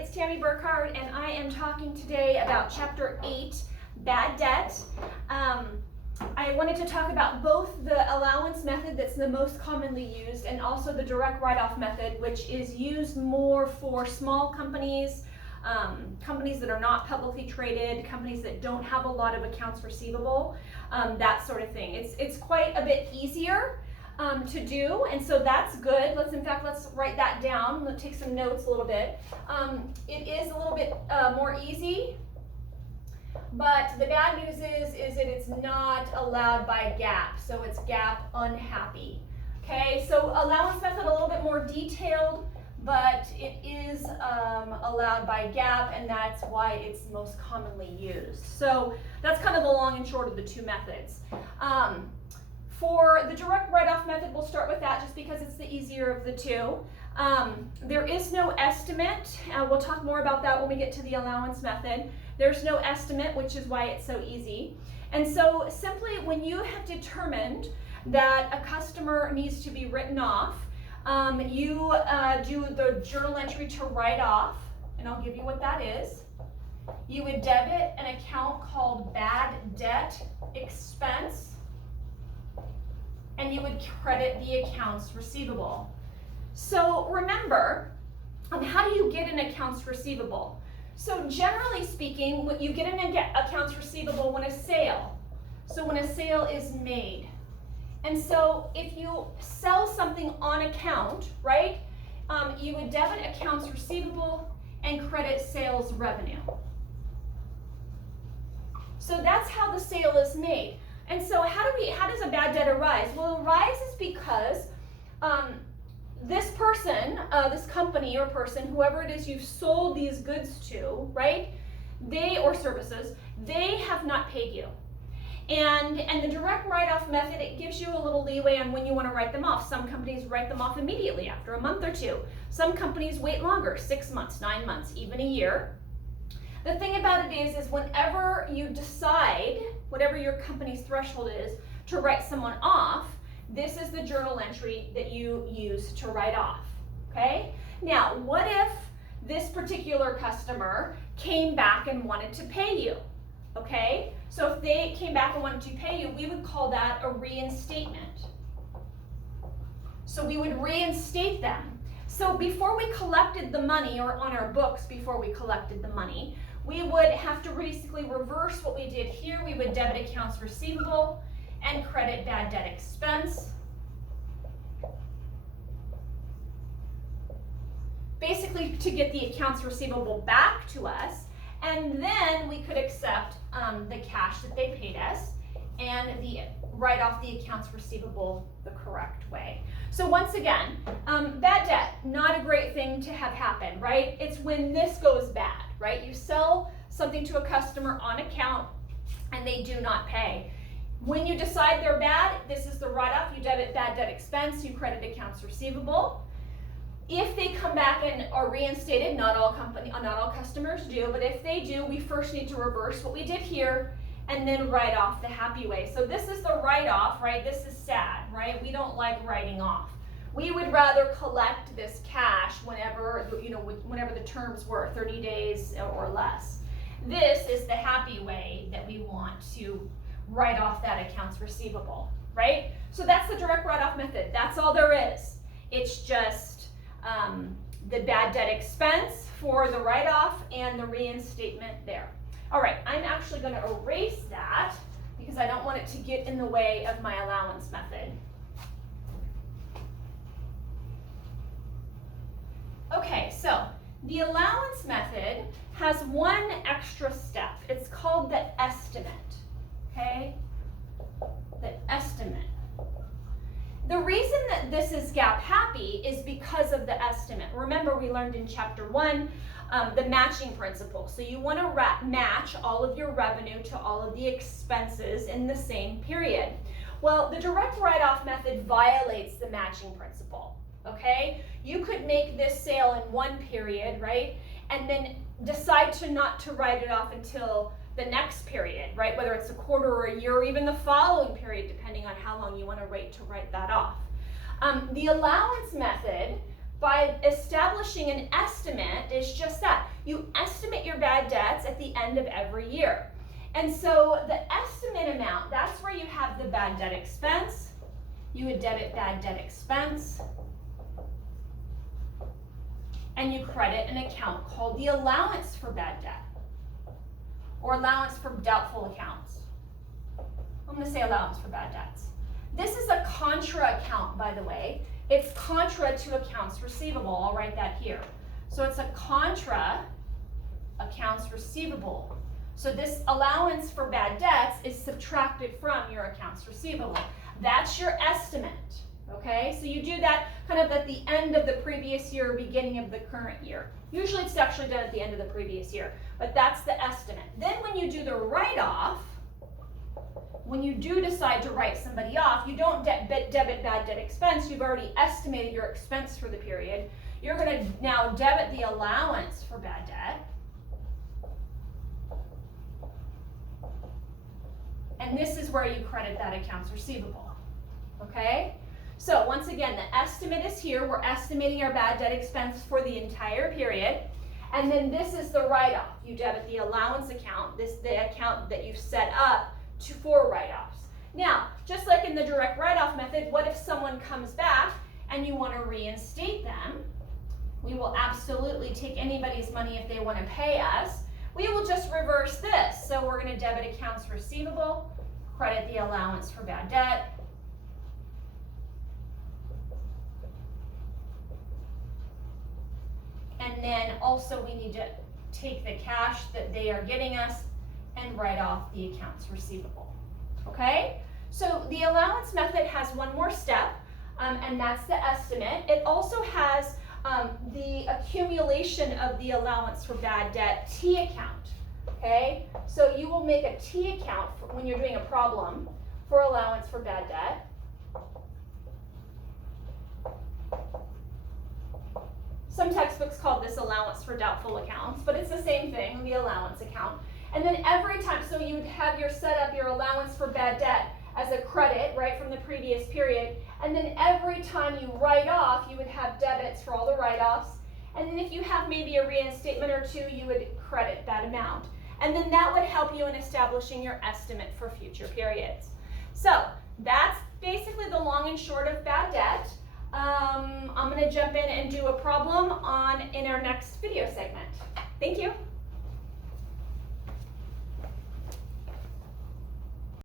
it's Tammy Burkhardt, and I am talking today about Chapter 8, Bad Debt. I wanted to talk about both the allowance method that's the most commonly used and also the direct write-off method, which is used more for small companies, companies that are not publicly traded, companies that don't have a lot of accounts receivable, that sort of thing. It's quite a bit easier to do, and so that's good. Let's write that down. Let's take some notes a little bit. It is a little bit more easy, but the bad news is that it's not allowed by GAAP, so it's GAAP unhappy. Okay, so allowance method a little bit more detailed, but it is allowed by GAAP, and that's why it's most commonly used. So that's kind of the long and short of the two methods. For the direct write-off method, we'll start with that just because it's the easier of the two. There is no estimate. We'll talk more about that when we get to the allowance method. There's no estimate, which is why it's so easy. And so simply when you have determined that a customer needs to be written off, you do the journal entry to write off, and I'll give you what that is. You would debit an account called bad debt expense, and you would credit the accounts receivable. So remember, how do you get an accounts receivable? So generally speaking, you get an accounts receivable when a sale is made. And so if you sell something on account, right, you would debit accounts receivable and credit sales revenue. So that's how the sale is made. And so how does a bad debt arise? Well, it arises because this person, this company or person, whoever it is you've sold these goods to, right, or services, they have not paid you. And the direct write-off method, it gives you a little leeway on when you want to write them off. Some companies write them off immediately after a month or two. Some companies wait longer, 6 months, 9 months, even a year. The thing about it is whenever you decide, whatever your company's threshold is, to write someone off, this is the journal entry that you use to write off, okay? Now, what if this particular customer came back and wanted to pay you, okay? So if they came back and wanted to pay you, we would call that a reinstatement. So we would reinstate them. So before we collected the money, or on our books before we collected the money, we would have to basically reverse what we did here. We would debit accounts receivable and credit bad debt expense. Basically to get the accounts receivable back to us, and then we could accept the cash that they paid us and write off the accounts receivable the correct way. So once again, bad debt, not a great thing to have happen, right? It's when this goes bad, right? You sell something to a customer on account and they do not pay. When you decide they're bad, this is the write-off. You debit bad debt expense, you credit accounts receivable. If they come back and are reinstated, not all customers do, but if they do, we first need to reverse what we did here and then write off the happy way. So this is the write-off, right? This is sad, right? We don't like writing off. We would rather collect this cash whenever the terms were 30 days or less. This is the happy way that we want to write off that accounts receivable, right? So that's the direct write-off method. That's all there is. It's just the bad debt expense for the write-off and the reinstatement there. All right, I'm actually going to erase that because I don't want it to get in the way of my allowance method. Okay, so the allowance method has one extra step. It's called the estimate, okay? The estimate. The reason that this is GAAP happy is because of the estimate. Remember, we learned in Chapter 1 the matching principle. So you want to match all of your revenue to all of the expenses in the same period. Well, the direct write-off method violates the matching principle, okay? You could make this sale in one period, right? And then decide not to write it off until the next period, right? Whether it's a quarter or a year or even the following period, depending on how long you want to wait to write that off. The allowance method, by establishing an estimate, is just that. you estimate your bad debts at the end of every year. And so the estimate amount, that's where you have the bad debt expense. You would debit bad debt expense. And you credit an account called the allowance for bad debt, or allowance for doubtful accounts. I'm going to say allowance for bad debts. This is a contra account, by the way. It's contra to accounts receivable. I'll write that here. So it's a contra accounts receivable. So this allowance for bad debts is subtracted from your accounts receivable. That's your estimate. Okay, so you do that kind of at the end of the previous year or beginning of the current year. Usually it's actually done at the end of the previous year, but that's the estimate. Then when you do the write-off, when you do decide to write somebody off, you don't debit bad debt expense. You've already estimated your expense for the period. You're going to now debit the allowance for bad debt. And this is where you credit that accounts receivable. Okay? So once again, the estimate is here. We're estimating our bad debt expense for the entire period. And then this is the write-off. You debit the allowance account, the account that you've set up for write-offs. Now, just like in the direct write-off method, what if someone comes back and you want to reinstate them? We will absolutely take anybody's money if they want to pay us. We will just reverse this. So we're going to debit accounts receivable, credit the allowance for bad debt, and then also we need to take the cash that they are getting us and write off the accounts receivable. Okay? So the allowance method has one more step, and that's the estimate. It also has the accumulation of the allowance for bad debt T account. Okay? So you will make a T account when you're doing a problem for allowance for bad debt. Some textbooks call this allowance for doubtful accounts, but it's the same thing, the allowance account. And then every time, so you would have set up your allowance for bad debt as a credit, right, from the previous period. And then every time you write off, you would have debits for all the write-offs. And then if you have maybe a reinstatement or two, you would credit that amount. And then that would help you in establishing your estimate for future periods. So that's basically the long and short of bad debt. I'm going to jump in and do a problem in our next video segment. Thank you.